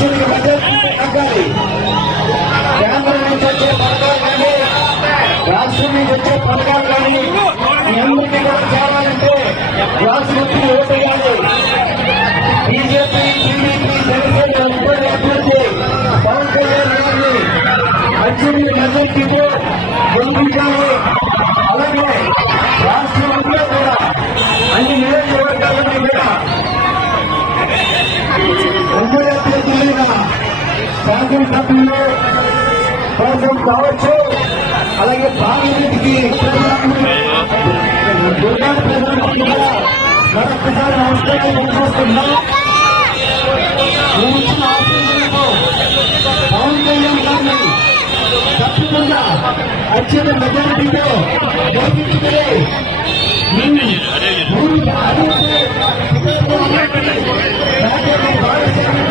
రాష్ట్రానికి మద్దతు తగ్గాలి. కేంద్రం నుంచి వచ్చే పథకాలు కానీ రాష్ట్రం నుంచి వచ్చే పథకాలు కానీ అందరికీ కూడా చేరాలంటే రాష్ట్రపతి ఓటు వేయాలి. బీజేపీ, టీడీపీ, జనసేన అభ్యర్థి పవన్ కళ్యాణ్ గారిని అత్యధిక మెజార్టీతో గెలిపించాలి. అలాగే రాష్ట్రంలో కూడా అన్ని నియోజకవర్గాలను కూడా ఉమ్మడి అభ్యర్థులైన శాసనసభ్యులు కోసం కావచ్చు, అలాగే పార్లమెంట్కి దుర్గా ప్రధానమంత్రి కూడా మరొకసారి నమస్కారం తెలియజేస్తున్నాం. పవన్ కళ్యాణ్ గారిని తప్పకుండా అత్యంత మెజారిటీతో గెలిపించుకుని భారతదేశం